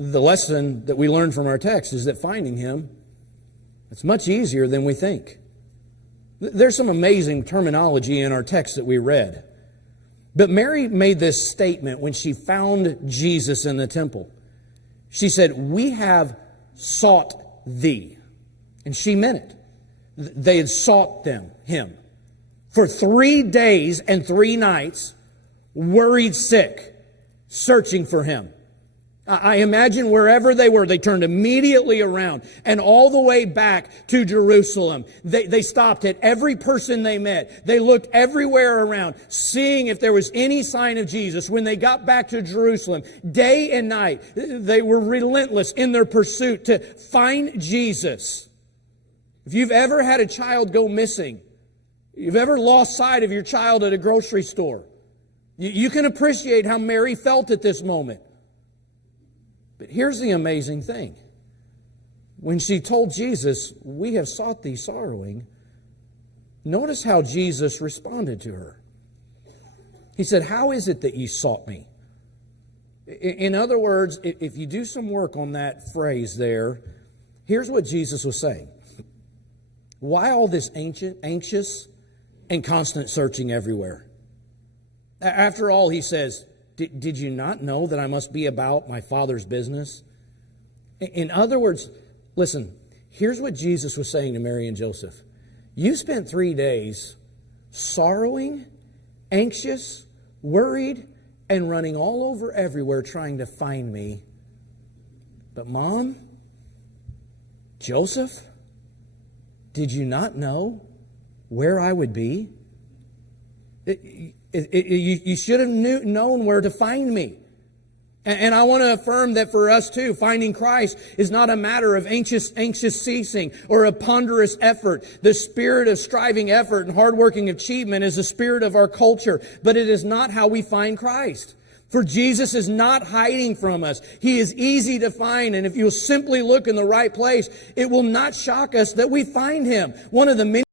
The lesson that we learn from our text is that finding Him, it's much easier than we think. There's some amazing terminology in our text that we read. But Mary made this statement when she found Jesus in the temple. She said, "We have sought Thee." And she meant it. They had sought Him for 3 days and 3 nights, worried sick, searching for Him. I imagine wherever they were, they turned immediately around and all the way back to Jerusalem. They stopped at every person they met. They looked everywhere around, seeing if there was any sign of Jesus. When they got back to Jerusalem, day and night, they were relentless in their pursuit to find Jesus. If you've ever had a child go missing, you've ever lost sight of your child at a grocery store, you can appreciate how Mary felt at this moment. But here's the amazing thing. When she told Jesus, "We have sought Thee sorrowing," notice how Jesus responded to her. He said, "How is it that ye sought Me?" In other words, if you do some work on that phrase there, here's what Jesus was saying. Why all this anxious and constant searching everywhere? After all, He says, did you not know that I must be about my Father's business? In other words, listen, here's what Jesus was saying to Mary and Joseph. You spent 3 days sorrowing, anxious, worried, and running all over everywhere trying to find Me. But Mom, Joseph, did you not know where I would be? You should have known where to find Me. And I want to affirm that for us too, finding Christ is not a matter of anxious ceasing or a ponderous effort. The spirit of striving effort and hardworking achievement is the spirit of our culture, but it is not how we find Christ. For Jesus is not hiding from us. He is easy to find, and if you'll simply look in the right place, it will not shock us that we find Him. One of the many